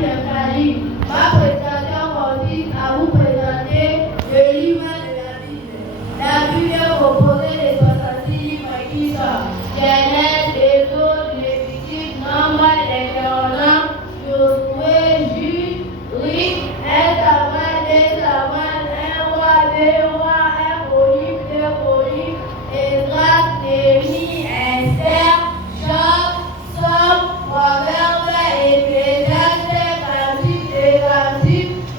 Ma présentation consiste à vous présenter le livre de la Bible. La Bible est composée de 66 livres qui sont Genèse, Exode, Lévitique, Nombre, Deutéronome, Josué, Jude, Ruth, 1 Samuel, 2 Samuel, 1 roi, 2 rois, 1 Chronique, 2 Chroniques, Esdras, Néhémie, Esther, Job, Somme, Proverbes, Ecclésiaste,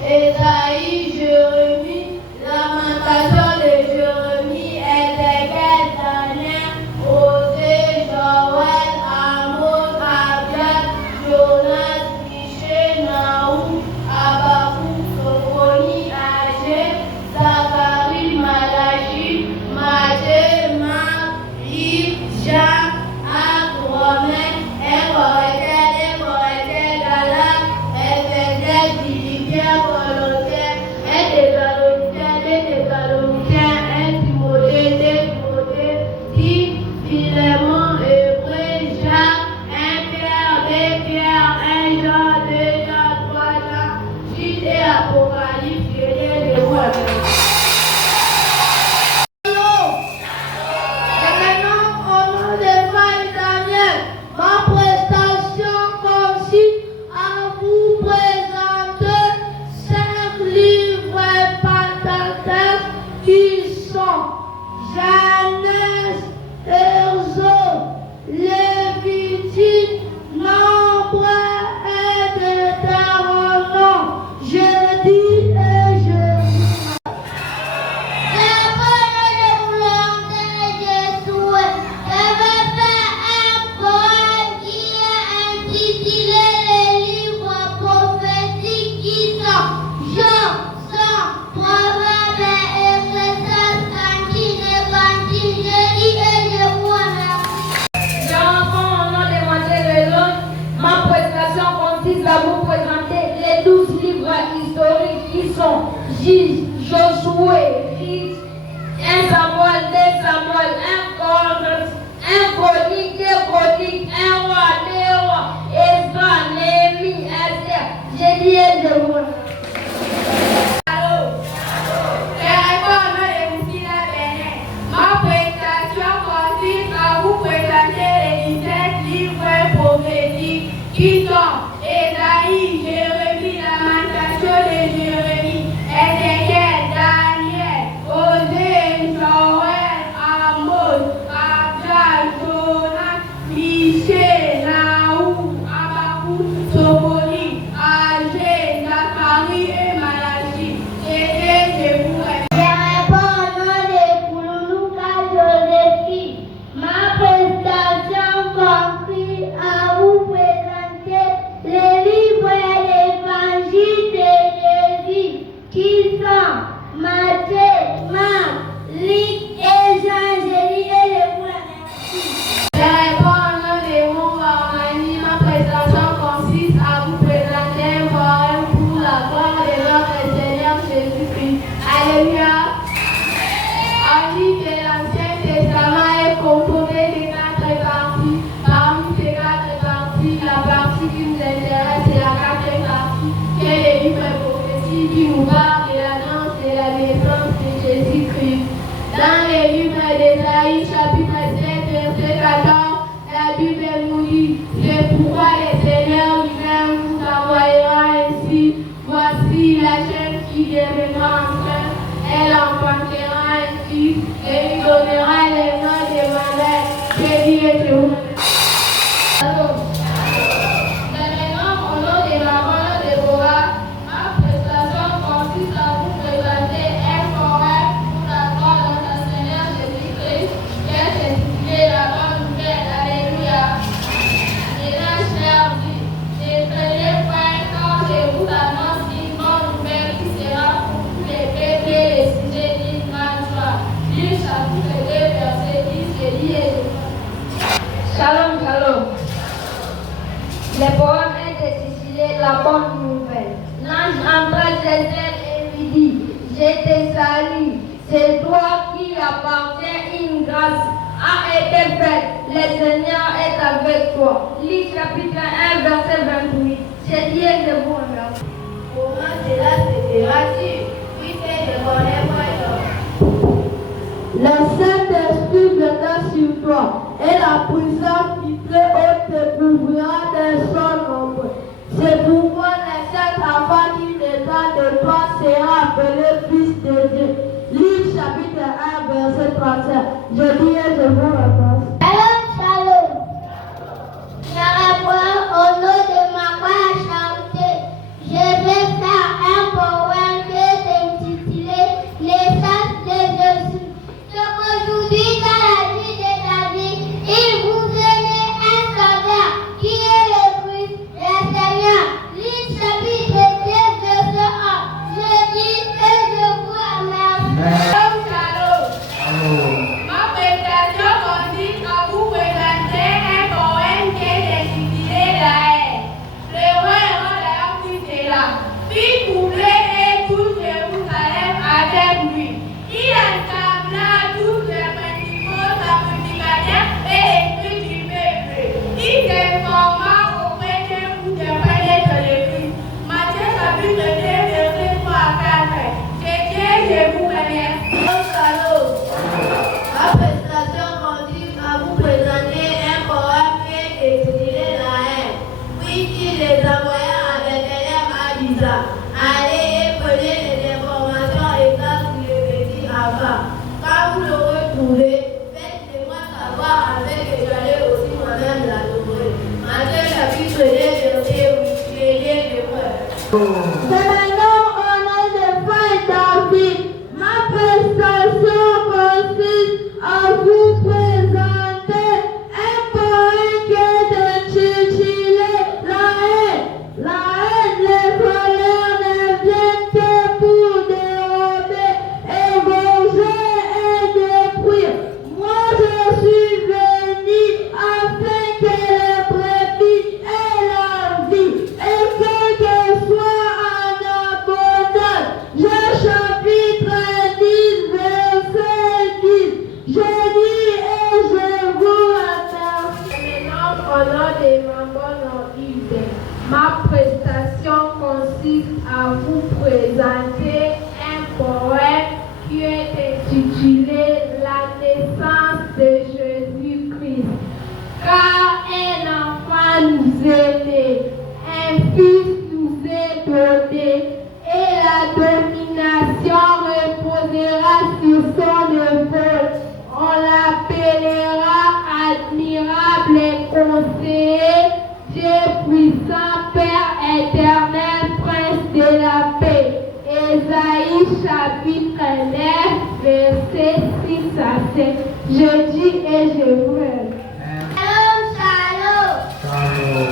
Ésaïe, Jérémie, Lamentation de Jérémie, Ézéchiel, Daniel, Osée, Joël, Amos, Abdias, Jonas, Michée, Naoum, Habakkuk, Sophonie, Agé, Zacharie, Malachie, Matthieu, Marc, Luc, Jean, Actes, Romains, Corinthiens, Galates, Éphésiens, Philippiens, Colossiens, Thessaloniciens, 1 Timothée, 2 Timothée, Tite, Philémon, Hébreux, Jacques, 1 Pierre, 2 Pierre, 1 Jean, 2 Jean, 3 Jean, Jude et Apocalypse, Genèse et Romains. Ma prestation consiste à vous présenter 5 livres pentateuques qui sont Genèse, Exode, Lévitique, Nombre et Deutéronome. Je dis et je dis. À vous présenter les 12 livres historiques qui sont Josué, 1 Samuel, 2 Samuel, 1 Chronique, 2 Chroniques, 1 roi, 2 rois, Esdras, Néhémie, Esther. J'ai dit et je vous. Ma présentation consiste à vous présenter les 17 livres prophétiques qui sont Ésaïe, Jérémie, Lamentation de Jérémie, Ézéchiel, Daniel, Osée, Joël, Amos, Abdias, Jonas, Michée, Naoum, Habakkuk, Sophonie, Agé, Zacharie et Malachie. C'est vous. Ma prestation consiste à vous présenter les livres et l'évangile de Jésus qui sont Matthieu, Marc, Luc et Jean. J'ai dit et je vous remercie. Je réponds au nom de mon Romani. Ma prestation consiste à vous présenter un poème pour la gloire de notre Seigneur Jésus-Christ. Alléluia. Un livre de l'Ancien Testament est composé de 4 parties. Parmi ces 4 parties, la partie qui nous intéresse est la 4e partie, qui est le livre prophétique qui nous parle de l'annonce de la naissance de Jésus-Christ. Dans le livre d'Ésaïe, chapitre 7, verset 14, la Bible nous dit: c'est pourquoi le Seigneur lui-même vous envoyera ainsi. Voici la chaîne qui deviendra enceinte. Elle enfantera ainsi et lui donnera les noms de Emmanuel. Je dis et je vous. Maintenant, au nom de la maman de Déborah, ma prestation consiste à vous présenter un poème pour la gloire de notre Seigneur Jésus-Christ, qui est intitulé La Bonne Nouvelle. Alléluia. Mesdames, chers dit, ne craignez pas quand je vous annonce une bonne nouvelle qui sera pour tous les peuples et les sujets d'une grande joie. Luc chapitre 2, verset 10, je dis et je vois. Shalom, shalom. Le poème est intitulé La Bonne Nouvelle. L'ange entra chez elle et lui dit: je te salue, c'est toi qui appartiens, une grâce a été faite, le Seigneur est avec toi. Luc chapitre 1, verset 28. J'ai dit et je vous remercie. Comment cela se fera-t-il puisque je connais moi? Le Saint-Esprit viendra sur toi et la puissance du Très-Haut te couvrira d'un son nombre. C'est pourquoi le seul enfant qui naîtra de toi sera appelé Fils de Dieu. Luc chapitre 1 verset 37. Je dis et je vous remercie. Shalom. Au nom de ma voix chantée, je vais faire un poème qui est intitulé Naissance de Jésus. Donc aujourd'hui, dans la vie de David, il vous donnait un sauveur qui est le Christ, le Seigneur. Luc chapitre 2, verset 1. Je dis et je vous remercie. Ma présentation consiste à vous présenter un poème qui est intitulé La haine. Le roi Héroïde est là. Fille couplée et tout Jérusalem avec lui. Il ensembla tous les principaux sacrificateurs et esprits du peuple. Il s'informa auprès d'eux pour témoigner de l'Église. Matthieu chapitre 2, verset 3 à 4. Je vous remercie. Ma prestation consiste à vous présenter un poème qui est intitulé La haine. Puis il les envoya avec élèves à Lisa. Allez et prenez les informations exactes sur le petit avant. Quand vous l'aurez trouvé, faites-moi savoir afin que j'allais aussi moi-même la trouver. Matthieu chapitre 2, verset 8, les de peur. C'est maintenant au nom de Frère David. Ma prestation consiste à vous présenter un poème qui est intitulé La haine. La haine, les colères ne viennent que pour dérober, égorger et détruire. Moi je suis venu afin que les brebis aient la vie et que soit en abondance. Je chapitre 10, verset 10. Je dis et je vous remercie. Maintenant, au nom de ma bonne idée, ma prestation consiste à vous présenter un poème qui est intitulé La naissance de Jésus-Christ. Car un enfant nous est né, un fils nous est donné, et la domination reposera sur son épaule. On l'appellera admirable et conseiller, Dieu puissant, Père éternel, Prince de la paix. Ésaïe chapitre 9, verset 6 à 7. Je dis et je vous remercie. Shalom, shalom.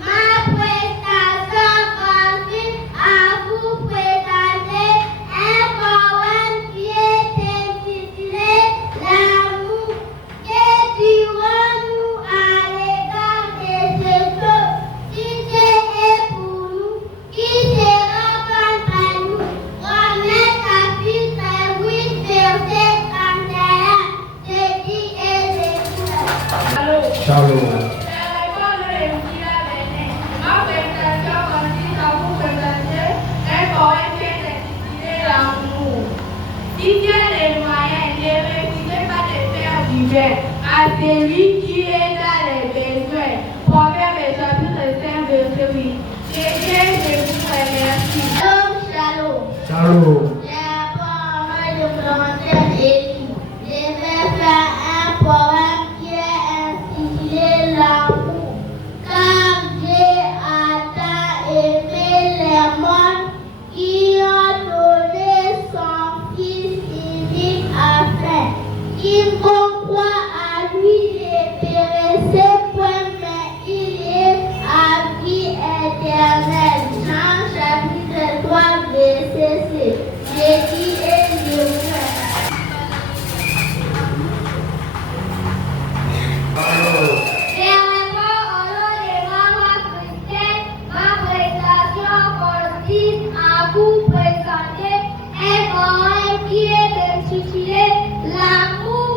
Ma prestation consiste à vous présenter un poème qui est intitulé L'amour. Que dirons-nous à l'égard de ce que si Dieu est pour nous, qui sera contre nous? Romains chapitre 8, verset 31. Je dis et je vous Shalom. Ma présentation consiste à vous présenter un poème qui est intitulé L'amour. Si Dieu est moyen, ne refusez pas de faire du bien à celui qui est dans les besoins. Proverbe chapitre 5, verset 8. Je vous remercie. Shalom. Shalom. J'ai pas envie de présenter Élie. Je vais faire un poème qui est intitulé L'amour. Car Dieu a tant aimé les mondes qui ont donné son Fils unique afin quiconque croit à lui ne périsse point, mais il est à vie éternelle. Jean chapitre 3, verset 6. Je dis et je vous remercie. Je réponds au nom de maman chrétienne. Ma prestation consiste à vous présenter un poème qui est intitulé L'amour.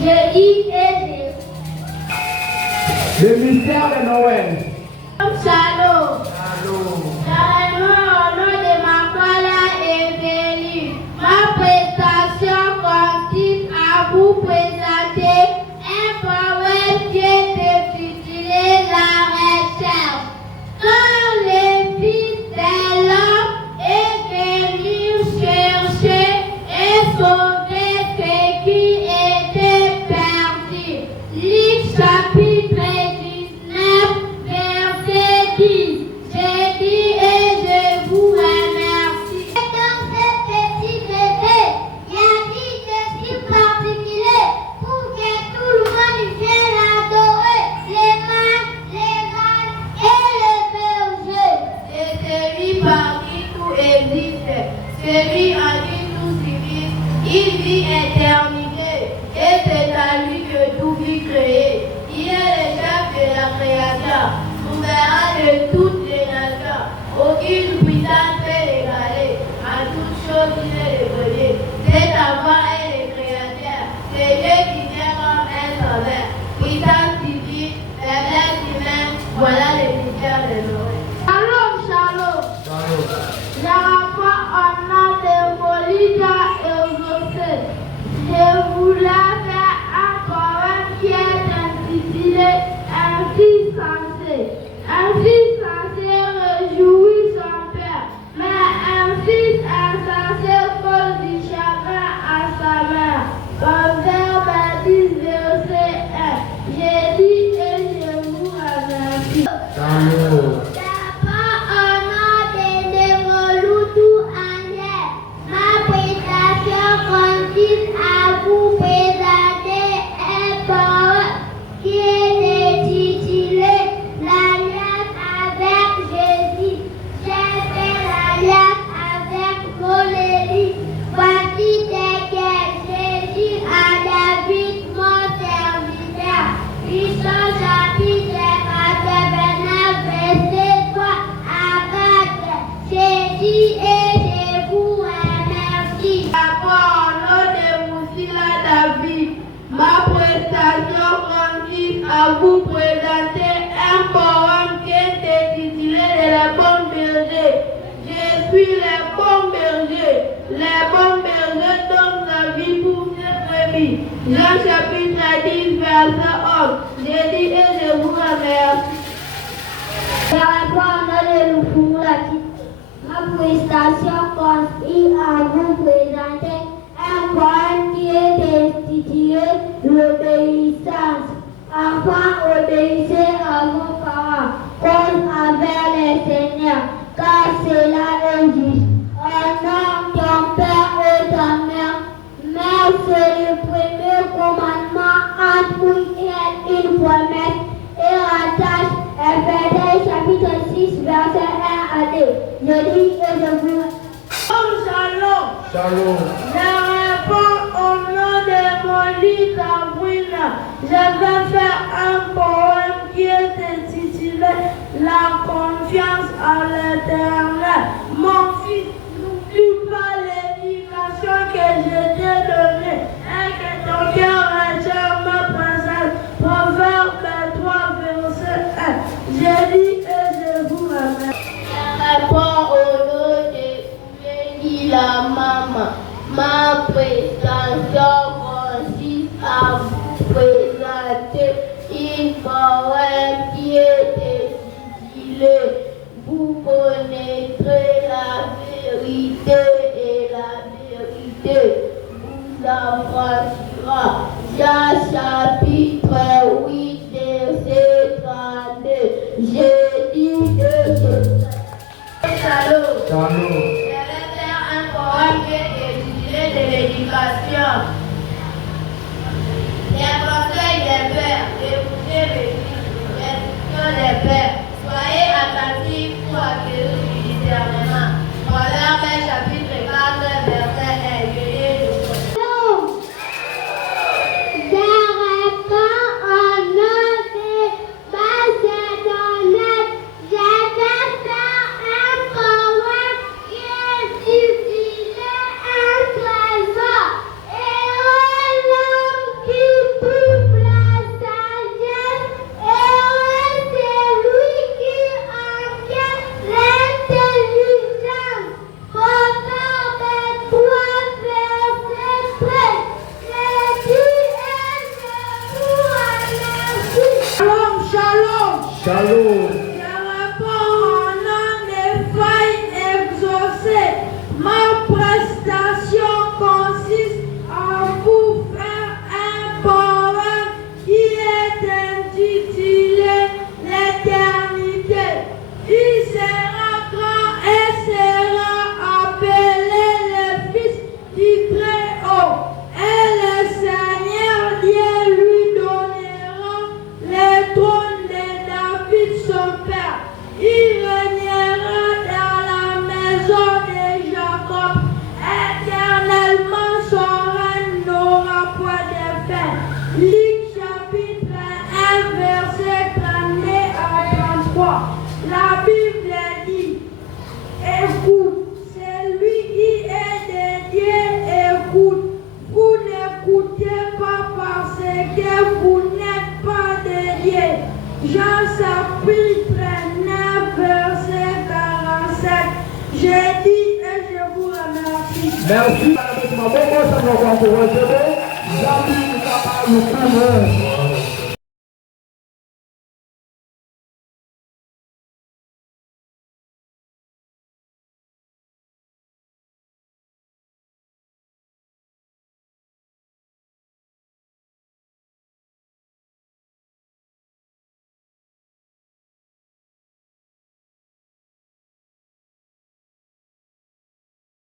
Je dis et Le mystère de Noël. Shalom. Au nom de ma Voilà est venu. Ma prestation consiste à vous présenter un poème qui est intitulé La Recherche. Quand le Fils de l'homme est venu chercher et sauver ce qui était perdu. Luc chapitre 19, verset 10. J'ai dit et je vous remercie. Dans ce petit bébé, il y a dit des signes particuliers pour que tout le monde vienne adorer les mânes, les ânes et les bergers. Et celui par qui tout existe, celui en qui tout subsiste, il vit éternité. Et c'est à lui que tout vit créé. Il est le chef de la création, souverain de toutes les nations. Aucune puissance peut l'égaler. En toutes choses, il est le premier. Cet enfant est le créateur. C'est Dieu qui vient comme un sauveur. Puissance divine, faiblesse humaine, voilà le mystère de Noël. Shalom. La foi en nom de Molida et José. Je voulais faire un poème qui est intitulé Un fils censé. Un fils censé réjouit son père, mais un fils insensé cause du chagrin à sa mère. Proverbe 10, verset 1. J'ai dit et je vous remercie. D'abord, au nom de Nevolutu Angel, ma prestation consiste à vous présenter un poème qui est intitulé L'alliance avec Jésus. J'ai fait l'alliance avec Molélie. Voici ce que Jésus à David, mon serviteur. Lucian chapitre 89, verset 3 à 4. J'ai dit et je vous remercie. D'abord, au nom de Moussila David, ma prestation consiste à vous présenter un poème qui est intitulé Le bon berger. Je suis le bon berger. Le bon berger donne sa vie pour ses brebis. Jean chapitre 10, verset 11. J'ai dit et je vous remercie. Ma prestation consiste à vous présenter un poème qui est intitulé L'obéissance. Enfants, obéissez à vos parents, comme envers les seigneurs, car cela est juste. Honore ton père et ta mère. Mais c'est le premier commandement entre une promesse et rattache Éphésiens chapitre 6, verset 1 à 2. Je dis et je vous Shalom. Je réponds au nom de Molly Sabrina. Je vais faire un poème qui est intitulé La confiance à l'Éternel. Mon fils, n'oublie pas l'éducation que je t'ai donnée et que ton cœur retienne ma princesse. Proverbe 3, verset 1. J'ai dit et je vous remercie. Je réponds au nom de la maman. Ma prestation consiste à vous présenter une poème qui est intitulé Vous connaîtrez la vérité et la vérité vous affranchira. Jean chapitre 8, verset 32. J'ai dit que Shalom. Un poème qui est intitulé de l'éducation. Les conseils des pères, écoutez mes fils, les questions des pères. Soyez attentifs Salut. Je réponds en nom des failles exaucées. Ma prestation consiste à vous faire un poème qui est intitulé L'éternité. Il sera grand et sera appelé le Fils du Très-Haut. Et le Seigneur Dieu lui donnera le trône de David son père. Il régnera dans la maison de Jacob. Éternellement son règne n'aura point de fin. Luc chapitre 1 verset 32 à 33. La Bible dit, écoute, celui qui est de Dieu écoute. Vous n'écoutez pas parce que vous n'êtes pas de Dieu. Jean chapitre 9 verset 47. Je dis et je vous remercie. Merci.